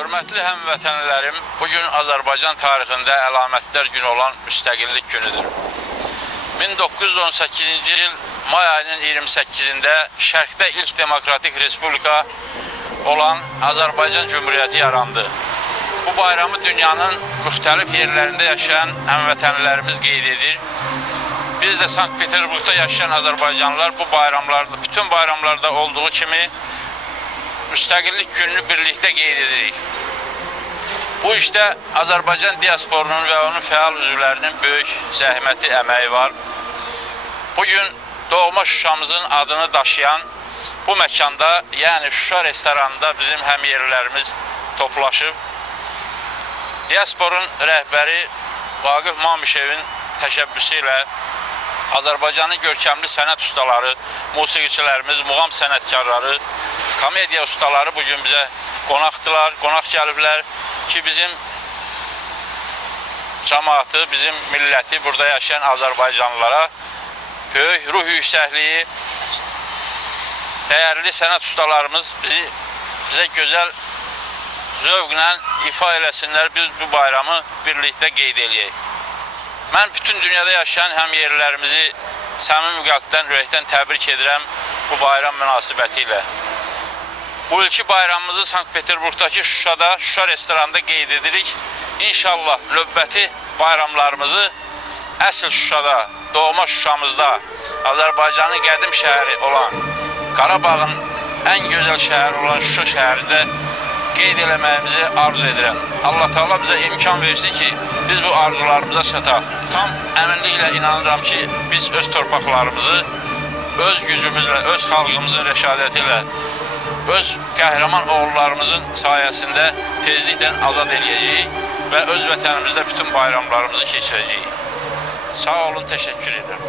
Hörmətli həmvətənlərim, bugün Azərbaycan tarixində əlamətlər günü olan müstəqillik günüdür. 1918-ci il may ayının 28-də Şərqdə ilk demokratik respublika olan Azərbaycan Cümhuriyyəti yarandı. Bu bayramı dünyanın müxtəlif yerlərində yaşayan həmvətənlərimiz qeyd edir. Biz də Sankt-Peterburqda yaşayan Azərbaycanlılar bu bayramlarda, bütün bayramlarda olduğu kimi müstəqillik gününü birlikdə qeyd edirik. Bu işdə Azərbaycan diasporunun və onun fəal üzvlərinin böyük zəhməti, əməyi var. Bugün doğma Şuşamızın adını daşıyan bu məkanda, yəni Şuşa restoranında bizim həmyerlilərimiz toplaşıb. Diasporun rəhbəri Vaqif Mamişevin təşəbbüsü ilə Azərbaycanın görkəmli sənət ustaları, musiqiçilərimiz, muğam sənətkarları, komediya ustaları bugün bizə qonaqdılar, qonaq gəliblər ki, bizim cəmaatı, bizim milləti, burada yaşayan Azərbaycanlılara böyük ruh yüksəkliyi, dəyərli sənət ustalarımız bizə gözəl zövqlə ifa eləsinlər, biz bu bayramı birlikdə qeyd eləyək. Mən bütün dünyada yaşayan həmyerlilərimizi səmimi qəlbdən, ürəkdən təbrik edirəm bu bayram münasibəti ilə. Bu ilki bayramımızı Sankt-Peterburqdakı Şuşada, Şuşa restoranında qeyd edirik. İnşallah növbəti bayramlarımızı əsl Şuşada, doğma Şuşamızda, Azərbaycanın qədim şəhəri olan, Qarabağın ən gözəl şəhəri olan Şuşa şəhərində qeyd eləməyimizi arzu edirəm. Allah Teala bizə imkan versin ki, biz bu arzularımıza çataq. Tam əminliklə inanıram ki, biz öz torpaqlarımızı, öz gücümüzlə, öz xalqımızın rəşadəti ilə, öz qəhrəman oğullarımızın sayəsində tezliklə azad eləyəcəyik və öz vətənimizdə bütün bayramlarımızı keçirəcəyik. Sağ olun, təşəkkür edirəm.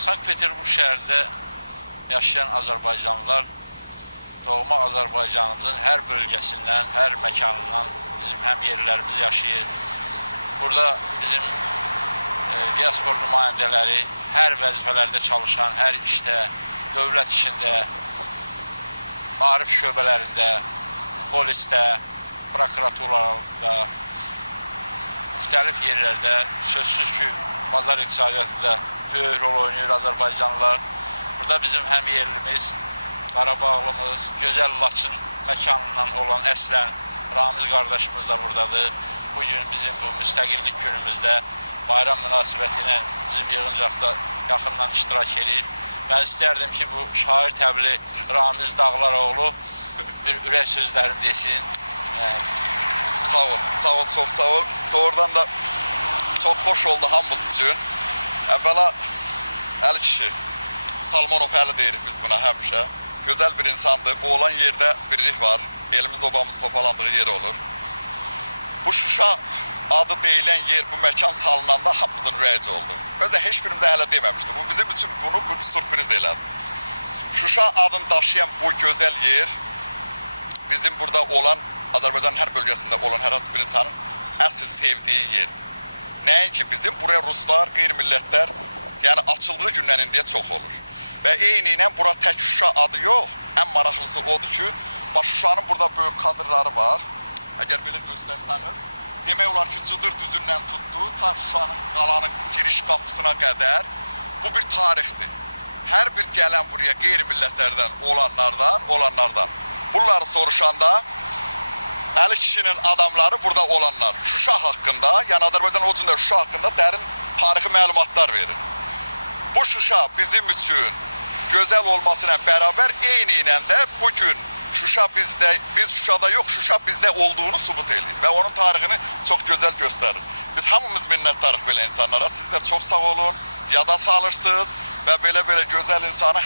Sankt-Peterburq şəhərində yaşayan Azərbaycanlılar doğma Azərbaycanımızın hər bölgəsindən, hər məkanından bizim həmyerlilərimiz yaşayır. Burada bizim diaspor nümayəndələri hər vəzifələrdə çalışan, hər işdə, dövlət işində, maarif şöbələrində, polisdə, prokuraturlarında, müxtəlif yerlərdə sözsüz ki, bazar iqtisadiyyatında böyük rol oynayır Azərbaycanlılar. Burada bizim həmyerlimiz, Qarabağlımız, gözəl Laçın məkanından olan əslən Ramiz qardaşımız da buradadır. Bugün bizim bu müstəqillik günümüzdə bayram münasibəti ilə bizim yığıncaqda yaxından iştirak edir. Mən istərdim ki, bu şair təbili Ramiz Dağlaroğlu bir ürək sözlərini desin. Sağ ol, çox sağ ol. Doğrudan da çox xoş oldu hamımız üçün. Əvvəla Əli kişi, Salmanov Əli deyirik biz buna həmişə. Gözəl bir insandır. Bu olan yerdə birlik var. Elimiz, obamız topalandığı yer olur. Bu Şuşa adı deyilən yer, bu məkan salınanda hamımızın ürəyici oldu. Özdə heç birimizə hələ deməmişdi. Bu bizim üçün bunu bir sürpriz elədi. Şuşa adını daşıyan bu gözəl yer bizim burada olan, Azərbaycanın hər bölgəsində olan hər hansı bir insanın əsl sevdiyi yerdir. Nəinki bizim, buraya ruslar, qeyri-millətlər, yəni açıldığı gündən indiyə çox olur. Və eyni ilə bura tək Şuşa adı yox, ən maraqlısı odur ki, bax Şuşanın burada böyük kadrları var. Əgər belə göstərsəniz, demək olar ki, Cıdır düzündən tutdu, ta Şuşanın qalanın giriş qapısına qədər bu bir tarixdir. Hər bir gələn buraya qeyri-millətlərdən olanlardan. Bunları soruşanda Əli kişinin adamları burada olanlar Şuşa haqqında, yəni Azərbaycan o cündə Şuşa haqqında dərin tarixi məlumatlar verir. Bu Şuşa bizim üçün gözəl olmasıyla bərabər eyni ilə də bugün Şuşa bizdə, biz Şuşada yox, Şuşa bizdə olduğunu sübut edir və onun tarixini çox gözəl göstərir. Biz hamımız minnətdarıq belə insanlara. Siz də çox sağ olun, yada salırsınız və belə gözəl insanları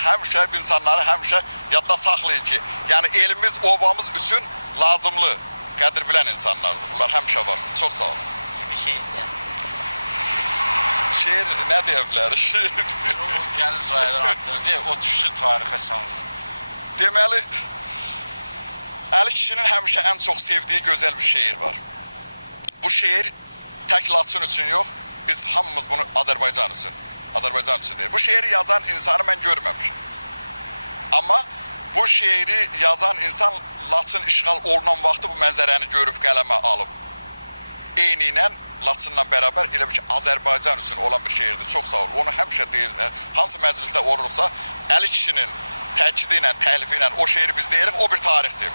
həmişə yadda saxlayın ki, yəni elimiz, obamız üçün lazımlı, qədir bilən insanlardır. Bunlar həmişə varsın. Çox sağ olun. Kimi şeir yaz. Şeir nə deyə bilərik? Şeir. O gəlir Zayədən attığını deyək, o düşsün tarixə salınır. Deməli, Əli kişinin həmişə ən çox sevdiyi gözəl bir şeir var. Bu şeir tək Laçın üçün yox, biz hamımız bunu Azərbaycan üçün deyir. Bu şeiri yazan insanı mən görməmişim. Amma bu şeiri yazan insan Laçın işğal olunan vaxtı bu mənzərəni görüb qələmə alıb. Eyni ilə Laçınla bərabər elə bir ki, Azərbaycan üçün olan bir şeirdir. Çox sağ ol. Onu həmişə deyir, hansı məclisdə olursa, Əli kişinin təkidi ilə, təlifi ilə o şeiri biz deyirik, o bir tarixdir.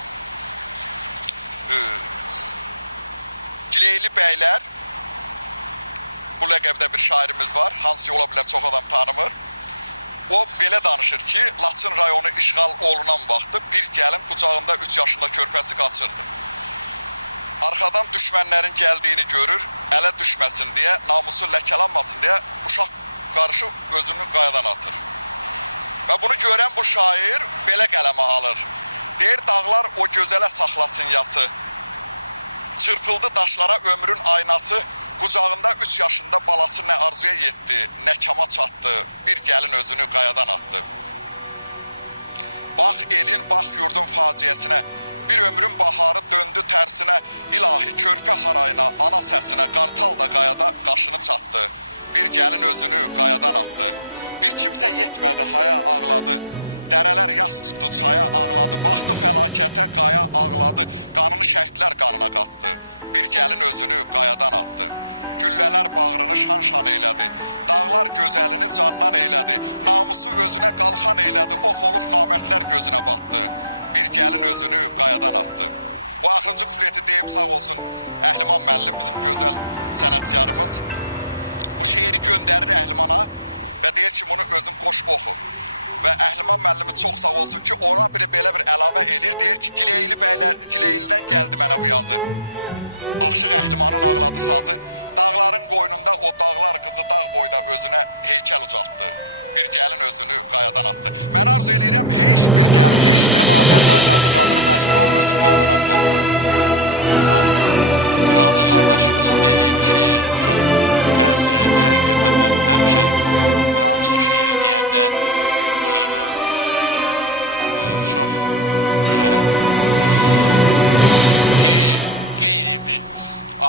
Gileyli bəylər, bu ləqəbdə bir şairimiz var, hansı ki, ola bilər çox adam tanımır. O belə danışır ki, Laçın rayonu işğal olunan vaxtı bir gəlin qucağında 3 yaşında körpəsi qaçırdı. Arxadan düşmənlərin gəldiyini görür, ələ düşməsin deyə, namusu ləkəlanmasın deyə uşaq qarışı özünü qayadan atır. Və bunu görən bu şair belə qələmə alır. Deyir, dağlar o gözələ saxlasın yası. Çırpıldı daşlara ömrün aynası, qucağında 3 yaşında balası nə arzuya yetdi, nə kama çatdı, bir gəlin özünü qayadan atdı. Bax elin, bax yurdun faciəsinə, bir ömrün baharı döndü tərsinə, ilahi körpə harayına, ana səsinə, qartal da qayada qaşını çatdı, bir gəlin özünü qayadan atdı. Bir kimsə yetmədi, haya ağladı, dərələr yas tutdu, çaya ağladı, baxdı fəlakətə, qaya ağladı, qanını şəhidlər qanına qatdı, bir gəlin özünü qayadan atdı. Güllələr bağrını şan-şan eylədi, dağlar gözəlini candan eylədi, namusu özünə qalxan eylədi, ox olub namərdlər gözünə batdı, bir gəlin özünü qayadan atdı. Bu axırıncı kupleti deyim sağ olsun Əhliman müəllim, bizim gözəl sənətkarımız. Bu şeiri göndərir Əhlimana və deyir ki, bunu özün qoş oxu. Və Əhliman müəllimi çox sağ olsun ki, ona belə bir əlavə eləyir, deyir ki, Gileylidən gəldi mənə bu yazı. Aşıq Əhlimanın ağladı sazı, dağların qoynunda o dağlar qızı dağ boyda özünə heykəl ucaltdı. Bir gəlin özünü qayadan atdı. Mən arzu eləyirəm, heç bir gəlin, heç bir Azərbaycanlı qadını məcbur olub özünü qayadan atmasın. Sağ olun. Ramiz qardaşımızın dediği bir şeir çox təsirlidir. Həqiqətən mən həmişə Ramiz o şeiri deyəndə özümü çox elə qeyri bir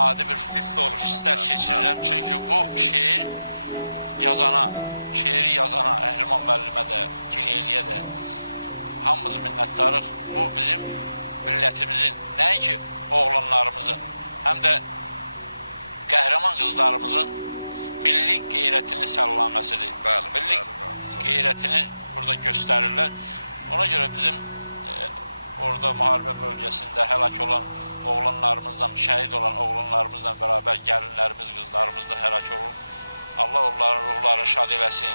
adi bir hisslər keçirirəm. Çünki bu şeir şeiri yazana, Əhliman müəllimə də, Gileyliyə də hamımız minnətdarıq. Bu bizim millətimizin, nəinki oğlanlarımızın, həm də qəhrəman qızlarımızın milli qeyrətinin səllaməsidir. Milli qeyrətini burada göstərirlər. Ona görə bizim orada müharibə bölgəsində həlak olan oğlanlarımızla, şəhid olan oğlanlarımızla bərabər gəlinlərimiz, qızlarımız da həlak olur. Allah onların ruhlarını şad eləsin.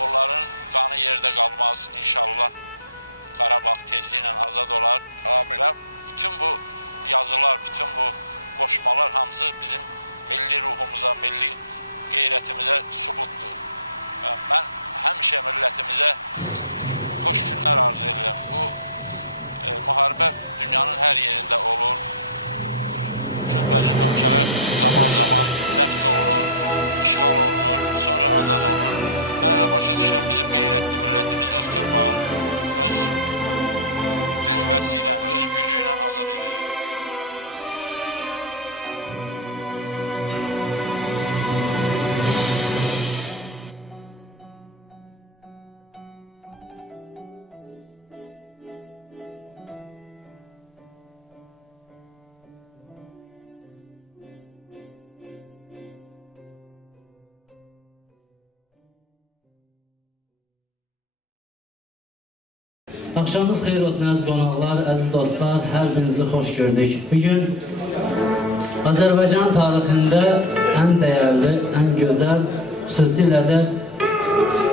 Onların qanı yerdə qalmaz. İnşallah Qarabağ tezliklə azad olar. Amin. Və bütün bu yazılar, bütün bu qoşmalar hamısı bizim milli ruhumuza, milli qeyrətimizə sübutdur. Mən həmişə millətimizə xoş günlər arzu edirəm. Bu müharibə dünyanın hər yerində olur. Cürbəcür ölkələr zaman-zaman zəbt olunur, işğal olunur, sonra azad olur. Mən də başa düşürəm, bizim qeyrətli millətimiz öz torpağın, öz qüvvəsi ilə, öz gücü ilə azad edəcək. Axşamınız xeyir olsun əziz qonaqlar, əziz dostlar, hər birinizi xoş gördük. Bugün Azərbaycan tarixində ən dəyərli, ən gözəl, xüsusilə də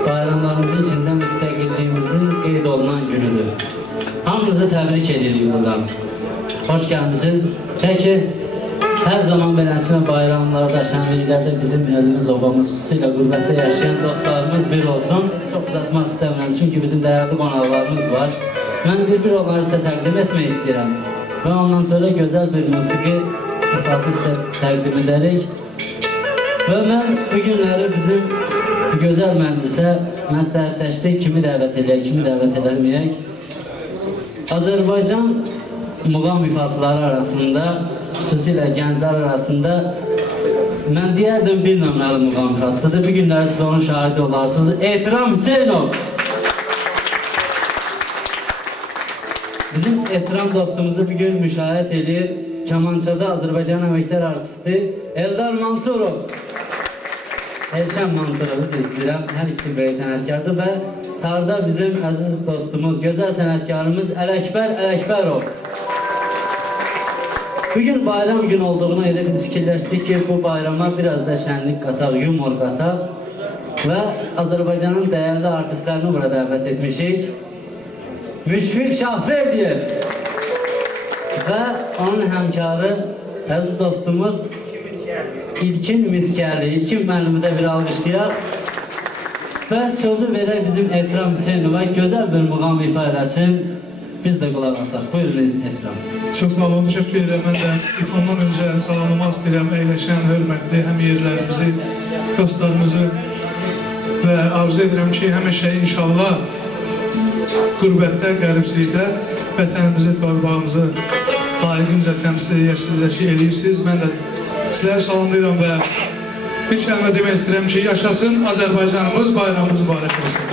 bayramlarımızın içində müstəqilliyimizin qeyd olunan günüdür. Hamınızı təbrik edirik buradan. Xoş gəlmişsiniz. Peki, hər zaman beləsinə bayramlarda, şənliklərdə bizim elimiz, obamız, xüsusilə qürbətdə yaşayan dostlarımız bir olsun. Çox uzatmaq istəmirəm, çünki bizim dəyərli qonaqlarımız var. Mən bir onları sizə təqdim etmək istəyirəm. Və ondan sonra gözəl bir musiqi ifası sizə təqdim edərik. Və mən bu günləri bizim gözəl məclisə məsləhətləşdik, kimi dəvət edək, kimi dəvət edilməyək. Azərbaycan muğam ifasıları arasında, xüsusilə gənclər arasında mən deyərdim bir nömrəli muğam ifasıdır. Bu günləri siz onun şahidi olarsınız. Ehtiram Hüseynov. Bizim ehtiram dostumuzu bugün müşahidə edir. Kamançada Azərbaycan əməkdar artisti Eldar Mansurov. Elşən Mansurovu istəyirəm. Hər ikisi böyük sənətkardır və tarda bizim əziz dostumuz, gözəl sənətkarımız Ələkbər Ələkbərov. Bugün bayram gün olduğuna elə biz fikirləşdik ki, bu bayrama biraz da şənlik qataq, yumor qataq və Azərbaycanın dəyərli artistlərini bura dəvət etmişik. Müşfiq Şahverdiyev və onun həmkarı, əziz dostumuz İlkin Miskərli. İlkin müəllimi də bir alqışlayaq və sözü verək bizim Ehtiram Hüseynova gözəl bir muğam ifa eləsin. Biz də qulaq asaq. Buyurun Ehtiram. Çox sağ olun, təşəkkür edirəm. Mən də ondan öncə salamlamaq istəyirəm əyləşən hörmətli həmyerlərimizi, dostlarımızı və arzu edirəm ki, həmişə inşallah qürbətdə, qəribsizlikdə vətənimizi, torpağımızı layiqincə təmsil edirsiniz. Mən də sizləri salamlayıram və bir kəlmə demək istəyirəm ki, yaşasın Azərbaycanımız, bayramımız mübarək olsun.